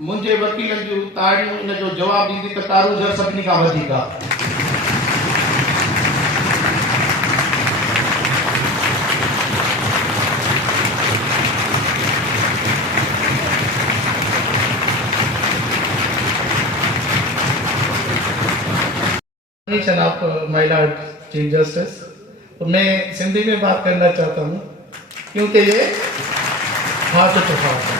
मुंहिंजे वकीलनि जूं ताड़ियूं इन जो जवाब ॾींदी त कारूज़र सभिनी खां वधीक आहे। आप माइलॉर्ड चीफ जस्टिस, तो मैं सिंधी में बात करना चाहता हूँ क्योंकि ये हाथ टू हाथ है।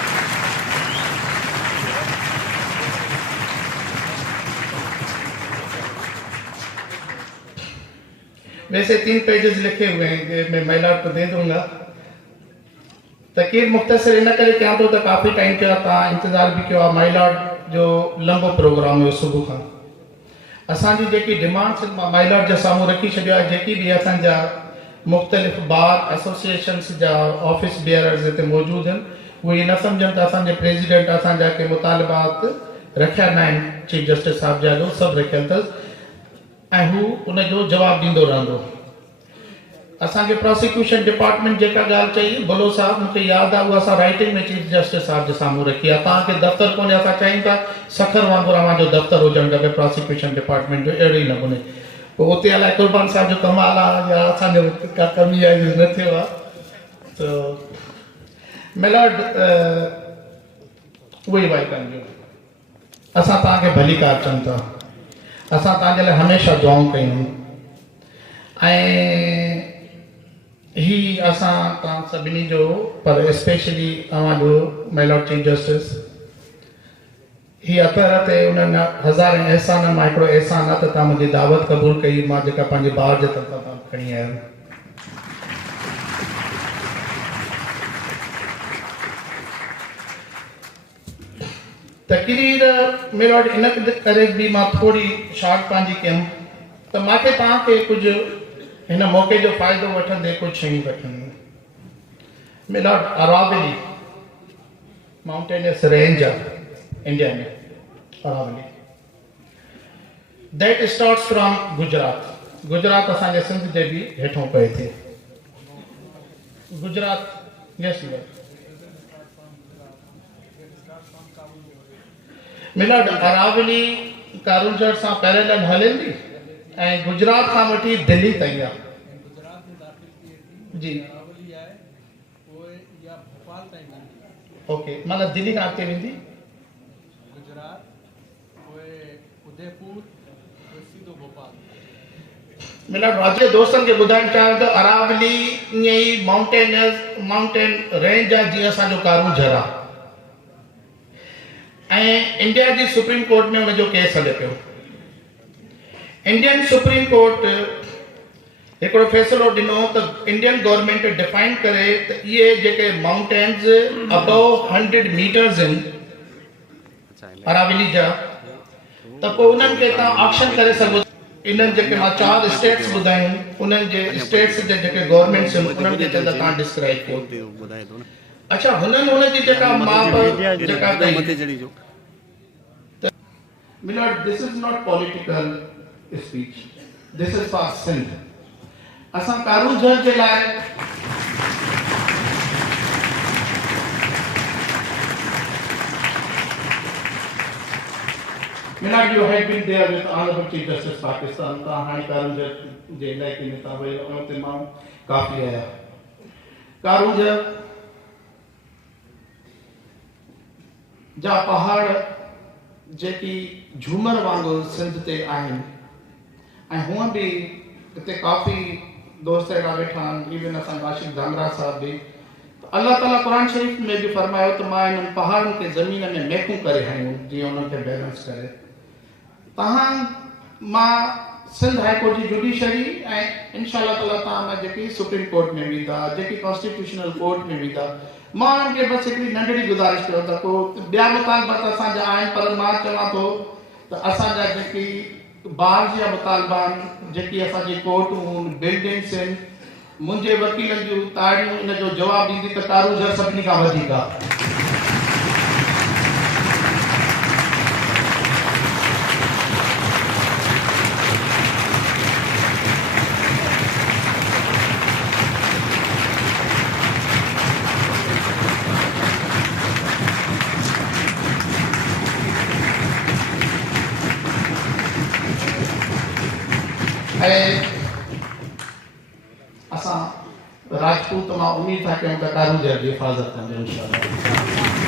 वैसे 3 पेजेस लिखे हुए हैं कि मैं माइलॉर्ड को दे दूंगा। तकीर मुख्तसर इन करे क्या तो काफ़ी टाइम किया था, इंतज़ार भी किया। माइलॉर्ड जो लंबो प्रोग्राम हुयो सुबुह खां असांजी जेकी डिमांड्स माइलॉर्ड जे साम्हूं रखी छॾिया, जेकी बि असांजा मुख़्तलिफ़ बार एसोसिएशन्स जा ऑफिस बियरर्स हिते मौजूदु आहिनि, उहे न सम्झनि त असांजे प्रेसिडेंट असांजा के मुतालबात रखिया न आहिनि चीफ जस्टिस साहिब जा, जो सभु रखियल अथसि ऐं हू उनजो जवाबु ॾींदो रहंदो। असांखे प्रोसिक्यूशन डिपार्टमेंट जेका ॻाल्हि चई बुलो साहब, मूंखे यादि आहे, उहा असां राइटिंग में चीफ जस्टिस साहिब जे साम्हूं रखी आहे। तव्हांखे दफ़्तर कोन्हे, असां चाहियूं था सखर वांगुरु अव्हांजो दफ़्तर हुजणु खपे प्रोसिक्यूशन डिपार्टमेंट जो, अहिड़े ई नमूने। पोइ उते अलाए कुर्बान साहिब जो कमाल आहे या असांजो का कमी आहे न थियो आहे। त मिलॉर्ड उहे ई वाइकनि जो असां तव्हांखे भली कार चऊं था, असां तव्हांजे लाइ हमेशह दुआऊं कयूं ऐं ही असां तव्हां सभिनी जो, पर स्पेशली अव्हांजो माइलॉर्ड चीफ जस्टिस, ही अतर ते उन्हनि हज़ार एहसान मां हिकिड़ो एहसान आहे त तव्हां मुंहिंजी दावत क़बूल कई, मां जेका पंहिंजे ॿार जे तरफ़ां तव्हां खणी आहियो। तकरीर मिलॉर्ड इन करे बि मां थोरी शॉर्ट पंहिंजी कयमि त मूंखे तव्हांखे कुझु हिन मौक़े जो फ़ाइदो वठंदे कुझु शयूं वठंदियूं। मिलॉर्ड अरावली माउंटेनियस रेंज आहे इंडिया में, Aravalli that starts from Gujarat. Gujarat असांजे सिंध जे बि हेठों पए थी। गुजरात यस मिलॉर्ड अरावली कारूंझर सां पैरेलल हले थी ऐं गुजरात खां वठी दिल्ली ताईं आहे जी। ओके, मतलब दिल्ली खां अॻिते वेंदी गुजरात, उदयपुर, सीधो भोपाल। मिलॉर्ड राज्य दोस्तनि खे ॿुधाइणु चाहियां त अरावली ईअं ई माउंटेन रेंज आहे जीअं असांजो कारूंझर आहे ऐं इंडिया जी सुप्रीम कोर्ट में हुनजो केस हले पियो। इंडियन सुप्रीम कोर्ट हिकिड़ो फ़ैसिलो ॾिनो त इंडियन गवर्नमेंट डिफाइन करे त इहे जेके माउंटेन्स अबव 100 मीटर्स आहिनि अरावली जा, त पोइ उन्हनि खे तव्हां ऑक्शन करे सघो। इन्हनि जेके मां 4 स्टेट्स ॿुधायूं, उन्हनि जे स्टेट्स जे जेके गवर्नमेंट्स आहिनि उन्हनि खे चवंदा तव्हां डिस्क्राइब कयो। अच्छा, हुनजी जेका माप जेका कई, milord this is not political speech, this is for Sindh. असां कारूंझर जे लाइ milord you have been there with honourable chief justice Pakistan. तव्हां हाणे कारूंझर जे इलाइक़े में तव्हां वई, उते माण्हू काफ़ी आया। कारूंझर जा पहाड़ जेकी झूमर वांगुरु सिंध ते आहिनि ऐं हूअं बि हिते काफ़ी दोस्त अहिड़ा वेठा आहिनि, इवन असांजा आशिक़ दामरा साहब बि। अल्लाह ताला क़ुरान शरीफ़ में बि फरमायो त मां इन्हनि पहाड़नि खे ज़मीन में मेखूं करे हयूं जीअं उन्हनि खे बैलेंस करे। मां सिंध हाई कोर्ट जी जुडिशरी ऐं इंशाअल्लाह ताला तव्हां जेकी सुप्रीम कोर्ट में वेंदा, जेकी कॉन्स्टिट्यूशनल कोर्ट में वेंदा, मां उनखे बसि हिकिड़ी नंढड़ी गुज़ारिश कयो त को ॿिया मुतालबात असांजा आहिनि, पर मां चवां थो त असांजा जेकी ॿार जा मुतालबा आहिनि, जेकी असांजी कोर्टूं बिल्डिंग्स आहिनि, मुंहिंजे वकीलनि जूं ताड़ियूं इन जो जवाबु ॾींदी त कारूंझर सभिनी खां वधीक आहे। ऐं असां राजपूत मां उम्मीद था कयूं त कारू जी हिफ़ाज़त कंदो इंशाअल्लाह।